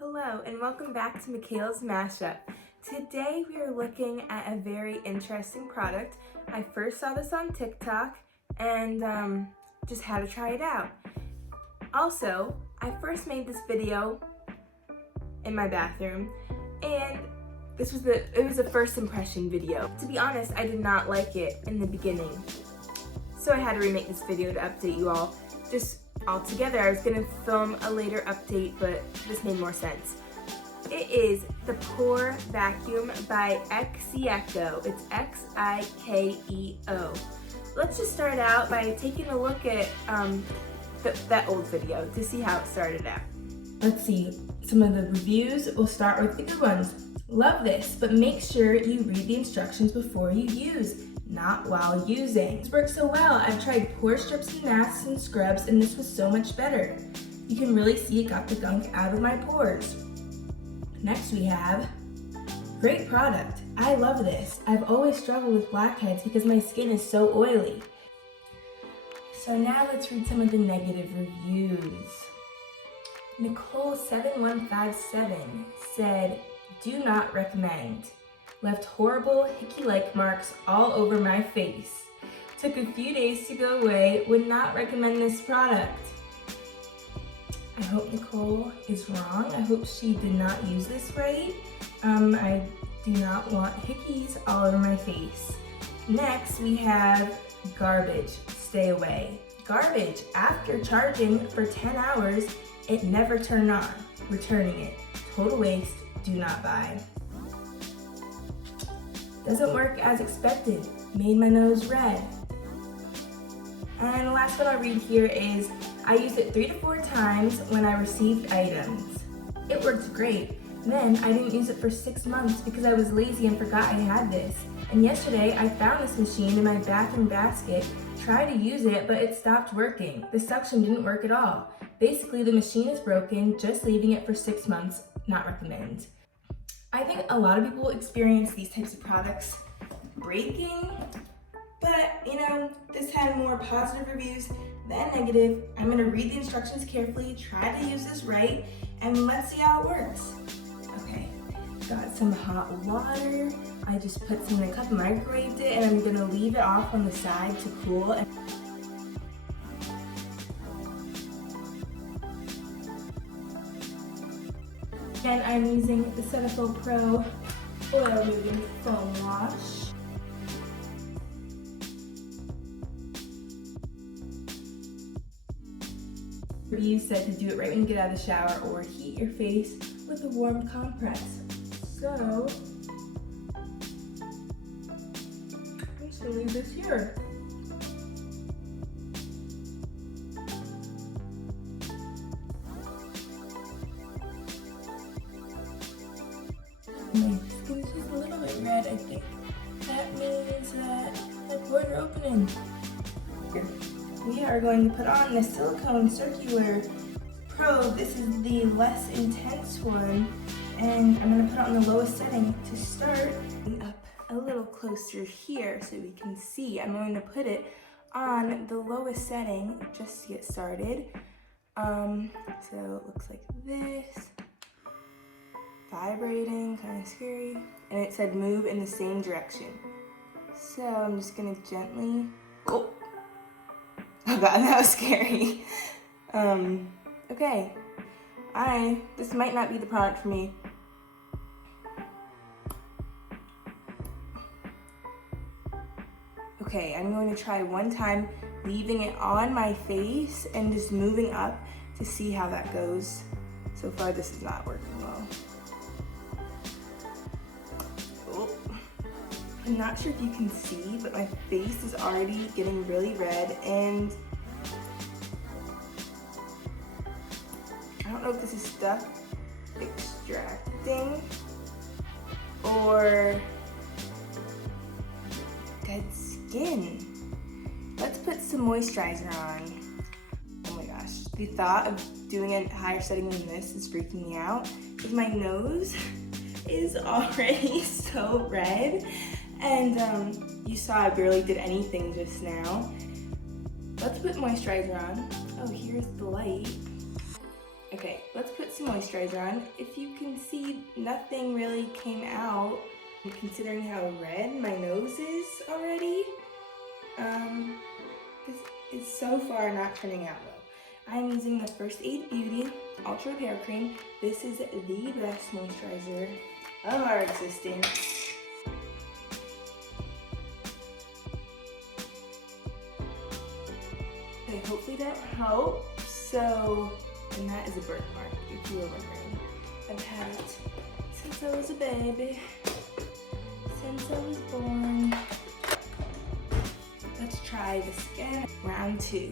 Hello and welcome back to Mikayla's Mashup. Today we are looking at a very interesting product. I first saw this on TikTok and just had to try it out. Also, I first made this video in my bathroom and it was a first impression video. To be honest, I did not like it in the beginning. So I had to remake this video to update you all. Just all together. I was gonna film a later update, but this made more sense. It is the Pore Vacuum by Xikeo. It's Xikeo. Let's just start out by taking a look at that old video to see how it started out. Let's see some of the reviews. We'll start with the good ones. Love this, but make sure you read the instructions before you use. Not while using. This works so well. I've tried pore strips and masks and scrubs and this was so much better. You can really see it got the gunk out of my pores. Next we have, great product. I love this. I've always struggled with blackheads because my skin is so oily. So now let's read some of the negative reviews. Nicole7157 said, do not recommend. Left horrible hickey-like marks all over my face. Took a few days to go away, would not recommend this product. I hope Nicole is wrong. I hope she did not use this right. I do not want hickeys all over my face. Next, we have garbage, stay away. Garbage, after charging for 10 hours, it never turned on. Returning it, total waste, do not buy. Doesn't work as expected. Made my nose red. And the last one I'll read here is, I used it 3 to 4 times when I received items. It worked great. Then I didn't use it for 6 months because I was lazy and forgot I had this. And yesterday I found this machine in my bathroom basket, tried to use it, but it stopped working. The suction didn't work at all. Basically the machine is broken, just leaving it for 6 months, not recommend. I think a lot of people experience these types of products breaking, but this had more positive reviews than negative. I'm gonna read the instructions carefully, try to use this right, and let's see how it works. Okay, got some hot water. I just put some in a cup and microwaved it, and I'm gonna leave it off on the side to cool. And I'm using the Xikeo Pro Oil Moving Foam Wash. Reviews said to do it right when you get out of the shower or heat your face with a warm compress. So, I'm just gonna leave this here. My skin is just a little bit red, I think. That means that my pores are opening. Here. We are going to put on the silicone circular probe. This is the less intense one. And I'm going to put it on the lowest setting to start. Up a little closer here so we can see. I'm going to put it on the lowest setting just to get started. So it looks like this. Vibrating, kind of scary, and it said move in the same direction. So I'm just gonna gently, oh god, that was scary. Okay, this might not be the product for me. Okay, I'm going to try one time leaving it on my face and just moving up to see how that goes. So far this is not working well. I'm not sure if you can see, but my face is already getting really red, and I don't know if this is stuff extracting or dead skin. Let's put some moisturizer on. Oh my gosh, the thought of doing a higher setting than this is freaking me out because my nose is already so red. And you saw I barely did anything just now. Let's put moisturizer on. Oh, here's the light. Okay, let's put some moisturizer on. If you can see, nothing really came out, considering how red my nose is already. This is so far not turning out well. I'm using the First Aid Beauty Ultra Repair Cream. This is the best moisturizer of our existence. Okay, hopefully that helps. So, and that is a birthmark, if you were wondering. I've had it since I was a baby, since I was born. Let's try the skin. Round 2.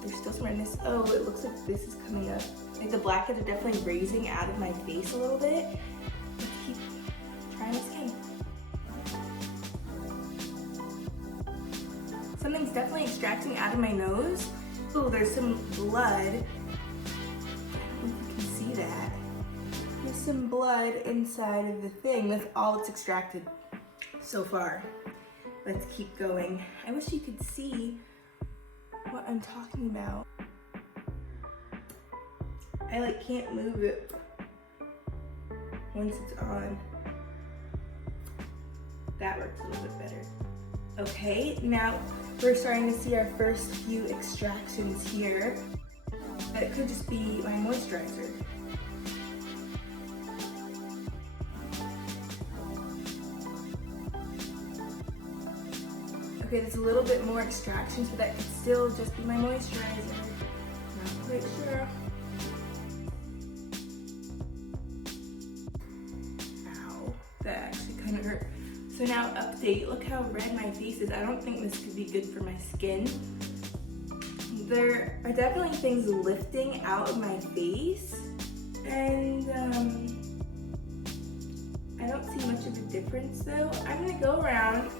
There's still some redness. Oh, it looks like this is coming up. Like the blackheads are definitely raising out of my face a little bit. Let's keep trying the skin. Something's definitely extracting out of my nose. Oh, there's some blood. I don't know if you can see that. There's some blood inside of the thing. That's all it's extracted so far. Let's keep going. I wish you could see what I'm talking about. I can't move it once it's on. That works a little bit better. Okay, now we're starting to see our first few extractions here. It could just be my moisturizer. Okay, there's a little bit more extractions, but that could still just be my moisturizer. Not quite sure. Ow, that actually kind of hurt. So now update, look how red my face is. I don't think this could be good for my skin. There are definitely things lifting out of my face, and I don't see much of a difference though. I'm gonna go around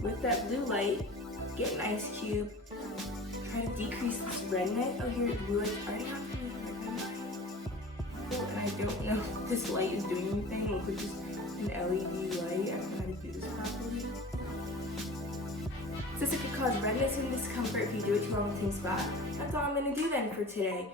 with that blue light, get an ice cube, try to decrease this redness. Oh, here, the blue light's already happening. Oh, and I don't know if this light is doing anything. It looks like just an LED light. I don't know how to do this properly. Since it could cause redness and discomfort if you do it too long in the same spot. That's all I'm gonna do then for today.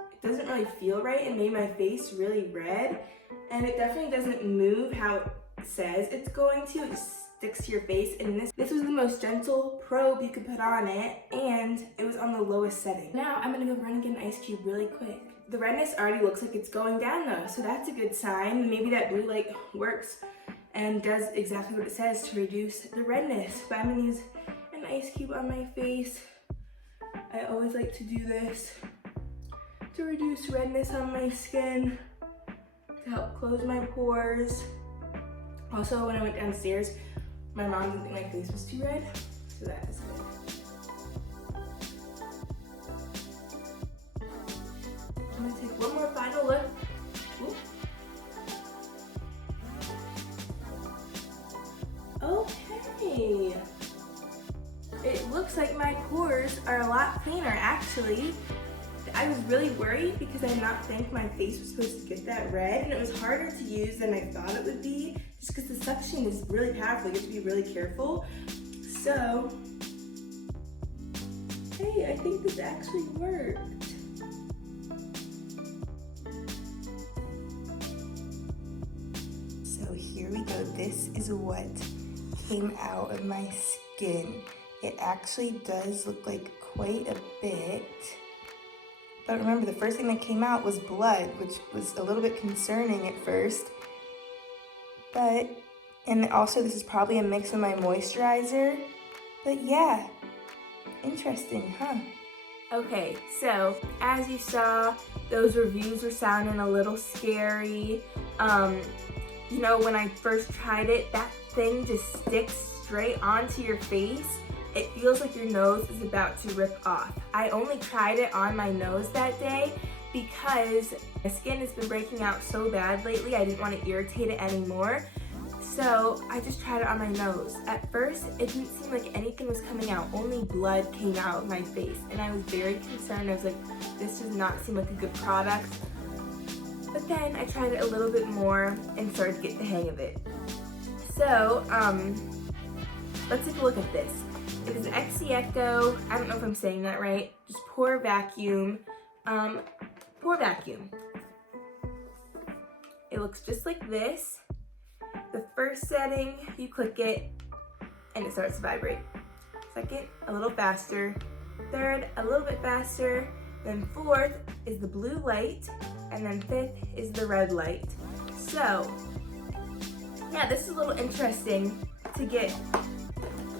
It doesn't really feel right. It made my face really red, and it definitely doesn't move how it says it's going to. It just sticks to your face, and this was the most gentle probe you could put on it, and it was on the lowest setting. Now I'm gonna go run and get an ice cube really quick. The redness already looks like it's going down though, so that's a good sign. Maybe that blue light works and does exactly what it says to reduce the redness. But I'm gonna use an ice cube on my face. I always like to do this to reduce redness on my skin, to help close my pores. Also, when I went downstairs, my mom didn't think my face was too red, so that is good. I'm gonna take one more final look. Oop. Okay. It looks like my pores are a lot cleaner, actually. I was really worried because I did not think my face was supposed to get that red, and it was harder to use than I thought it would be, just because the suction is really powerful. You have to be really careful. So, hey, I think this actually worked. So here we go. This is what came out of my skin. It actually does look like quite a bit. But remember, the first thing that came out was blood, which was a little bit concerning at first. And also this is probably a mix of my moisturizer. But yeah, interesting, huh? Okay, so as you saw, those reviews were sounding a little scary. You know, when I first tried it, that thing just sticks straight onto your face. It feels like your nose is about to rip off. I only tried it on my nose that day because my skin has been breaking out so bad lately. I didn't want to irritate it anymore. So I just tried it on my nose. At first, it didn't seem like anything was coming out. Only blood came out of my face. And I was very concerned. I was like, this does not seem like a good product. But then I tried it a little bit more and started to get the hang of it. So, let's take a look at this. It is an Xikeo, I don't know if I'm saying that right, just Pore Vacuum. Pore Vacuum. It looks just like this. The first setting, you click it and it starts to vibrate. Second, a little faster. Third, a little bit faster. Then fourth is the blue light. And then fifth is the red light. So, yeah, this is a little interesting to get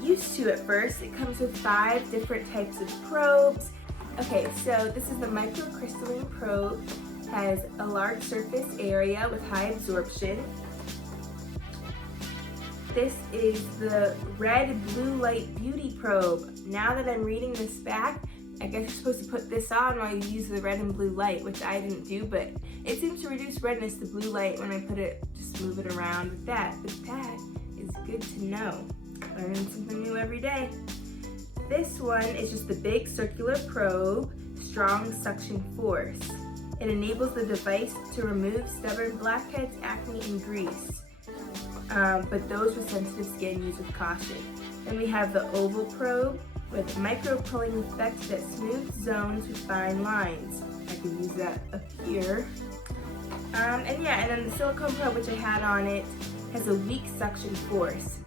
used to at first. It comes with 5 different types of probes. Okay, so this is the microcrystalline probe. Has a large surface area with high absorption. This is the red blue light beauty probe. Now that I'm reading this back, I guess you're supposed to put this on while you use the red and blue light, which I didn't do, but it seems to reduce redness to blue light when I put it, just move it around with that. But that is good to know. Learning something new every day. This one is just the big circular probe, strong suction force. It enables the device to remove stubborn blackheads, acne, and grease. But those with sensitive skin use with caution. Then we have the oval probe with micro-pulling effect that smooths zones with fine lines. I can use that up here. And then the silicone probe, which I had on it, has a weak suction force.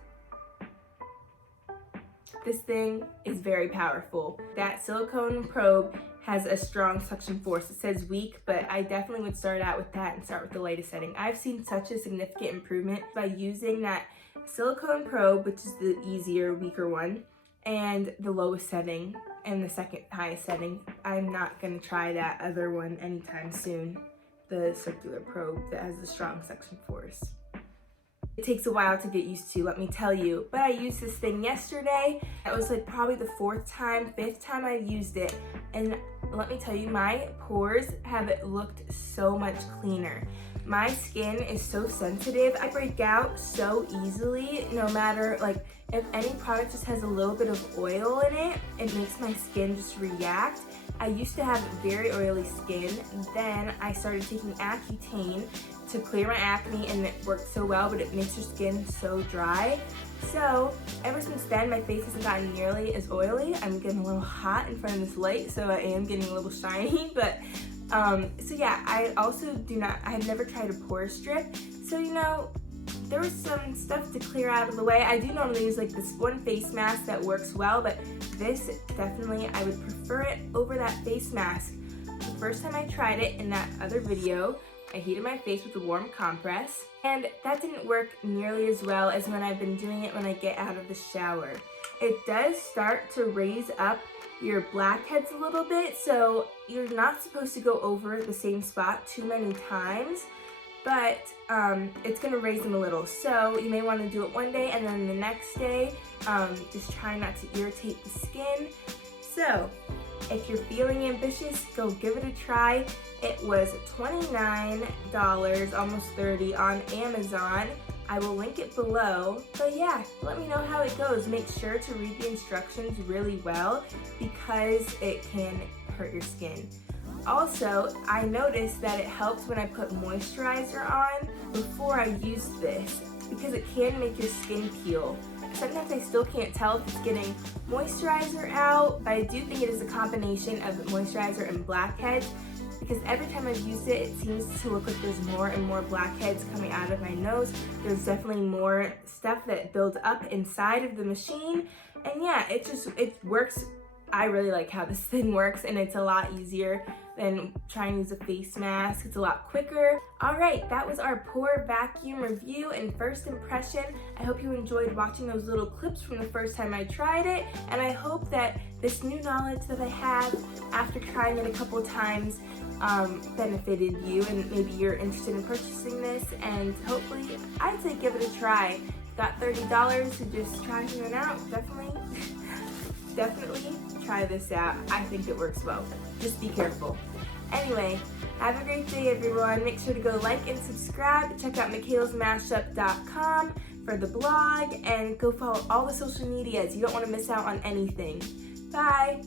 This thing is very powerful. That silicone probe has a strong suction force. It says weak, but I definitely would start out with that and start with the lightest setting. I've seen such a significant improvement by using that silicone probe, which is the easier, weaker one, and the lowest setting and the second highest setting. I'm not gonna try that other one anytime soon, the circular probe that has the strong suction force. It takes a while to get used to, let me tell you, but I used this thing yesterday. That was like probably the 4th time, 5th time I've used it, and let me tell you, my pores have looked so much cleaner. My skin is so sensitive. I break out so easily, no matter, like, if any product just has a little bit of oil in it, it makes my skin just react. I used to have very oily skin, then I started taking Accutane to clear my acne, and it worked so well, but it makes your skin so dry. So ever since then, my face hasn't gotten nearly as oily. I'm getting a little hot in front of this light, so I am getting a little shiny, but so yeah, I also I have never tried a pore strip. So, you know, there was some stuff to clear out of the way. I do normally use like this one face mask that works well, but this definitely, I would prefer it over that face mask. The first time I tried it in that other video, I heated my face with a warm compress, and that didn't work nearly as well as when I've been doing it when I get out of the shower. It does start to raise up your blackheads a little bit, so you're not supposed to go over the same spot too many times, but it's gonna raise them a little. So you may wanna do it one day, and then the next day, just try not to irritate the skin. So if you're feeling ambitious, go give it a try. It was $29, almost $30 on Amazon. I will link it below. But yeah, let me know how it goes. Make sure to read the instructions really well because it can hurt your skin. Also, I noticed that it helps when I put moisturizer on before I use this because it can make your skin peel. Sometimes I still can't tell if it's getting moisturizer out, but I do think it is a combination of moisturizer and blackheads because every time I've used it, it seems to look like there's more and more blackheads coming out of my nose. There's definitely more stuff that builds up inside of the machine, and yeah, it works. I really like how this thing works, and it's a lot easier than trying to use a face mask. It's a lot quicker. All right, that was our Pore Vacuum review and first impression. I hope you enjoyed watching those little clips from the first time I tried it, and I hope that this new knowledge that I have after trying it a couple of times benefited you, and maybe you're interested in purchasing this, and hopefully, I'd say give it a try. Got $30 to just try something out. Definitely try this out. I think it works well. Just be careful. Anyway, have a great day, everyone. Make sure to go like and subscribe. Check out mikaylasmashup.com for the blog, and go follow all the social medias. You don't want to miss out on anything. Bye.